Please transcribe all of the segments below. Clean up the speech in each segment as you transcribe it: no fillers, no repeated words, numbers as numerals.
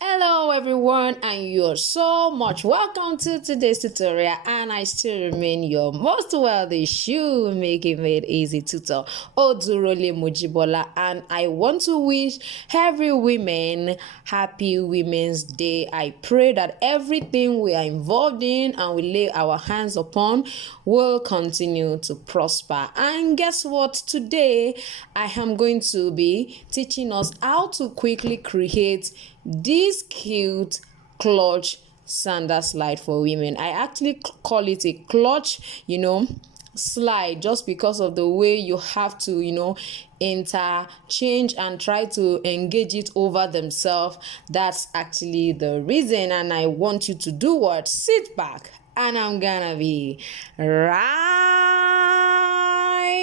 Hello everyone, and you're so much welcome to today's tutorial, and I still remain your most wealthy shoemaking made easy tutor, Odurole Mujibola, and I want to wish every woman happy Women's Day. I pray that everything we are involved in and we lay our hands upon will continue to prosper. And guess what? Today I am going to be teaching us how to quickly create this cute clutch sandal slide for women. I actually call it a clutch, slide, just because of the way you have to, interchange and try to engage it over themselves. That's actually the reason, and I want you to do what? Sit back, and I'm gonna be right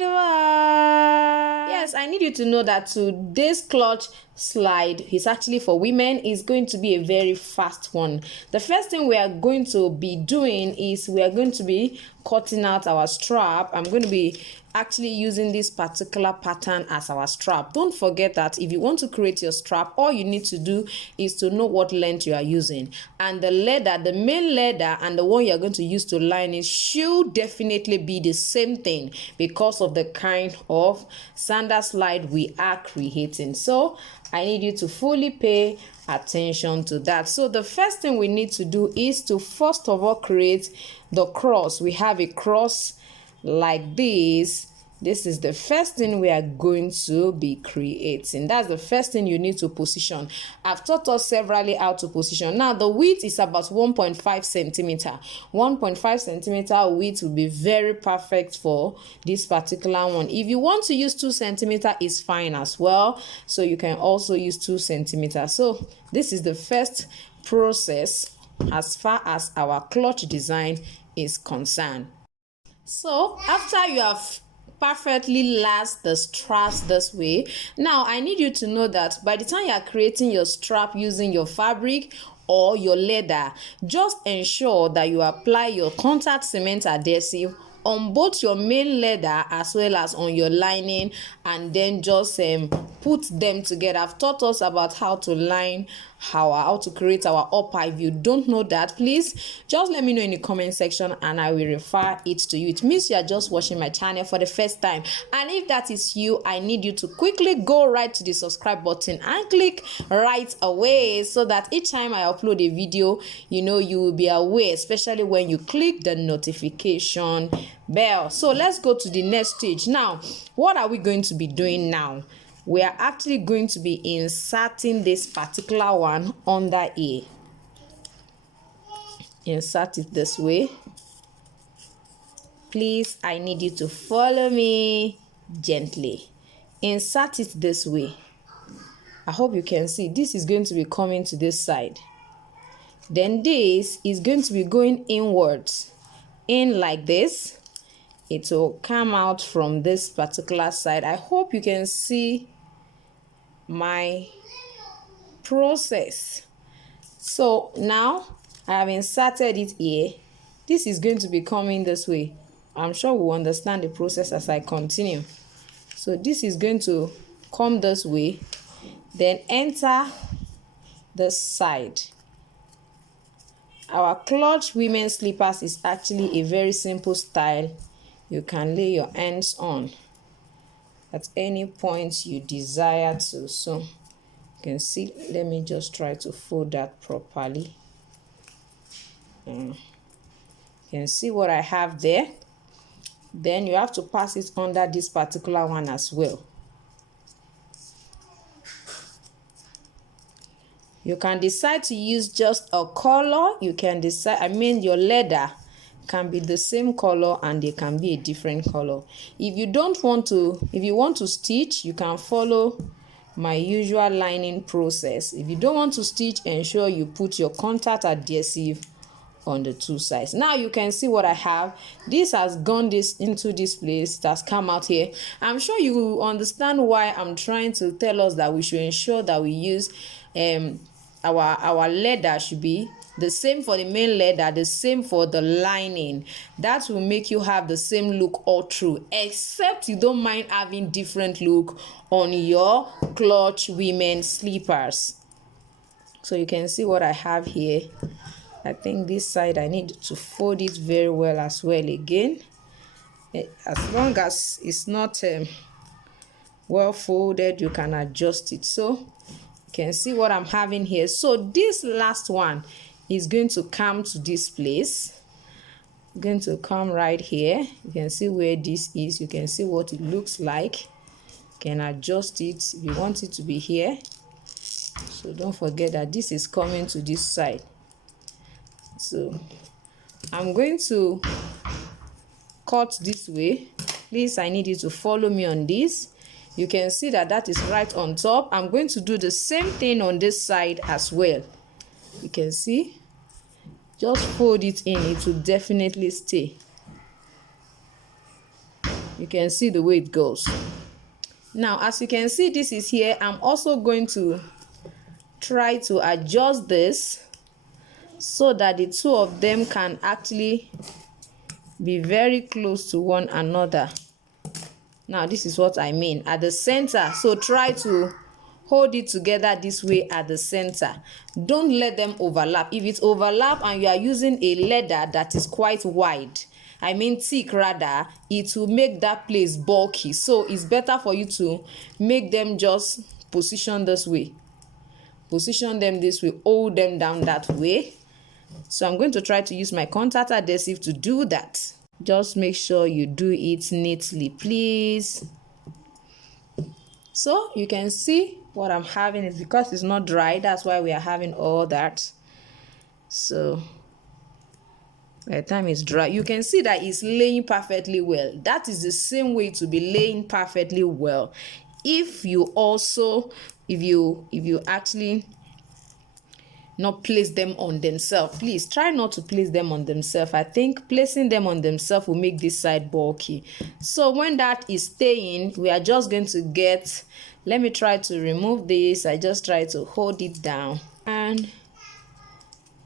back. Yes, I need you to know that today's clutch slide is actually for women. Is going to be a very fast one. The first thing we are going to be doing is we are going to be cutting out our strap. I'm going to be actually using this particular pattern as our strap. Don't forget that if you want to create your strap, all you need to do is to know what length you are using, and the leather, the main leather, and the one you're going to use to line it should definitely be the same thing because of the kind of sandal slide we are creating. So I need you to fully pay attention to that. So the first thing we need to do is to first of all create the cross. We have a cross like this. This is the first thing we are going to be creating. That's the first thing you need to position. I've taught us severally how to position. Now the width is about 1.5 centimeter. 1.5 centimeter width will be very perfect for this particular one. If you want to use 2 centimeter, is fine as well. So you can also use 2 centimeters. So this is the first process as far as our clutch design is concerned. So after you have perfectly laced the straps this way, now I need you to know that by the time you are creating your strap using your fabric or your leather, just ensure that you apply your contact cement adhesive on both your main leather as well as on your lining, and then just put them together. I've taught us about how to line how to create our upper. If you don't know that, please just let me know in the comment section and I will refer it to you. It means you are just watching my channel for the first time, and if that is you, I need you to quickly go right to the subscribe button and click right away, so that each time I upload a video, you will be aware, especially when you click the notification bell. So let's go to the next stage. Now what are we going to be doing now? We are actually going to be inserting this particular one under here. Insert it this way. Please, I need you to follow me gently. Insert it this way. I hope you can see this is going to be coming to this side. Then this is going to be going inwards, in like this. It will come out from this particular side. I hope you can see my process. So now I have inserted it here. This is going to be coming this way. I'm sure we'll understand the process as I continue. So this is going to come this way, then enter this side. Our clutch women's slippers is actually a very simple style you can lay your hands on at any point you desire to. So you can see, let me just try to fold that properly. You can see what I have there. Then you have to pass it under this particular one as well. You can decide to use just a color. You can decide, your leather can be the same color and they can be a different color. If you want to stitch, you can follow my usual lining process. If you don't want to stitch, ensure you put your contact adhesive on the 2 sides. Now you can see what I have. This has gone into this place. It has come out here. I'm sure you will understand why I'm trying to tell us that we should ensure that we use our leather should be the same for the main leather, the same for the lining. That will make you have the same look all through, except you don't mind having different look on your clutch women slippers. So you can see what I have here. I think this side I need to fold it very well as well again. As long as it's not well folded, you can adjust it. So you can see what I'm having here. So this last one is going to come to this place. Going to come right here. You can see where this is. You can see what it looks like. You can adjust it if you want it to be here. So don't forget that this is coming to this side. So I'm going to cut this way. Please, I need you to follow me on this. You can see that that is right on top. I'm going to do the same thing on this side as well. You can see. Just fold it in. It will definitely stay. You can see the way it goes. Now, as you can see, this is here. I'm also going to try to adjust this so that the two of them can actually be very close to one another. Now, this is what I mean at the center. So try to hold it together this way at the center. Don't let them overlap. If it's overlap and you are using a leather that is quite wide, I mean thick rather, it will make that place bulky. So it's better for you to make them just position this way. Position them this way, hold them down that way. So I'm going to try to use my contact adhesive to do that. Just make sure you do it neatly, please. So you can see what I'm having is because it's not dry. That's why we are having all that. So by the time it's dry, you can see that it's laying perfectly well. That is the same way to be laying perfectly well. If you also, if you actually not place them on themselves, please try not to place them on themselves. I think placing them on themselves will make this side bulky. So when that is staying, we are just going to get, let me try to remove this. I just try to hold it down, and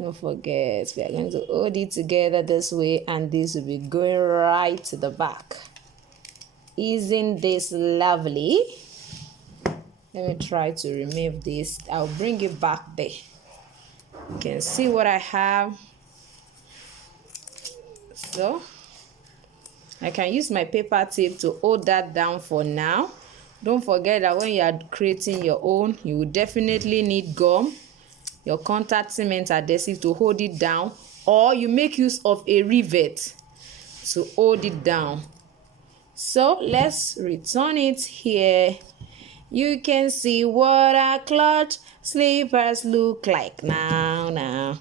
don't forget we are going to hold it together this way, and this will be going right to the back. Isn't this lovely? Let me try to remove this. I'll bring it back there. You can see what I have. So I can use my paper tape to hold that down for now. Don't forget that when you are creating your own, you will definitely need gum, your contact cement adhesive to hold it down, or you make use of a rivet to hold it down. So let's return it here. You can see what our clutch slippers look like now.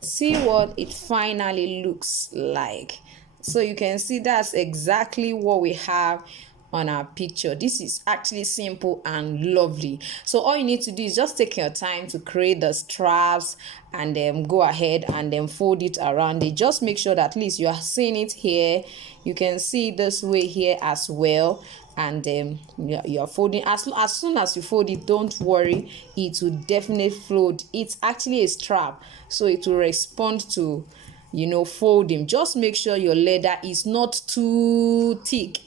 See what it finally looks like. So you can see that's exactly what we have on our picture. This is actually simple and lovely. So all you need to do is just take your time to create the straps and then go ahead and then fold it around it. Just make sure that at least you are seeing it here. You can see this way here as well. And you're folding. As soon as you fold it, don't worry, it will definitely fold. It's actually a strap, so it will respond to, you know, folding. Just make sure your leather is not too thick.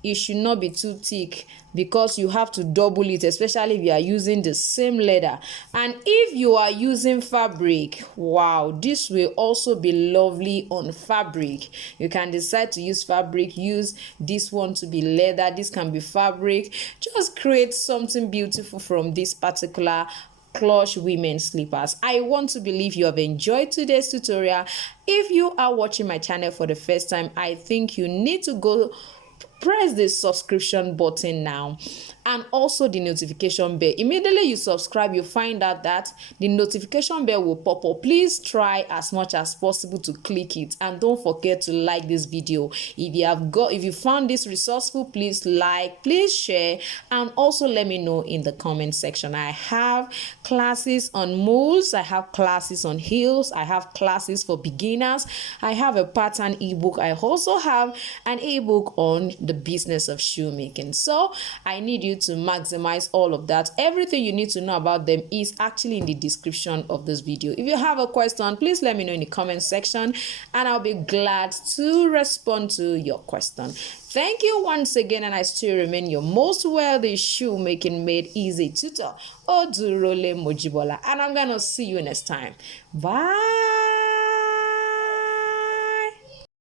It should not be too thick, because you have to double it, especially if you are using the same leather. And if you are using fabric, wow, this will also be lovely on fabric. You can decide to use fabric, use this one to be leather, this can be fabric. Just create something beautiful from this particular clutch women slippers. I want to believe you have enjoyed today's tutorial. If you are watching my channel for the first time, I think you need to go press the subscription button now, and also the notification bell. Immediately you subscribe, you find out that the notification bell will pop up. Please try as much as possible to click it, and don't forget to like this video. If you found this resourceful, please like, please share, and also let me know in the comment section. I have classes on mules, I have classes on heels, I have classes for beginners, I have a pattern ebook, I also have an ebook on the business of shoemaking. So I need you to maximize all of that. Everything you need to know about them is actually in the description of this video. If you have a question, please let me know in the comment section and I'll be glad to respond to your question. Thank you once again, and I still remain your most wealthy shoemaking made easy tutor, Odurole Mojibola, and I'm gonna see you next time. Bye.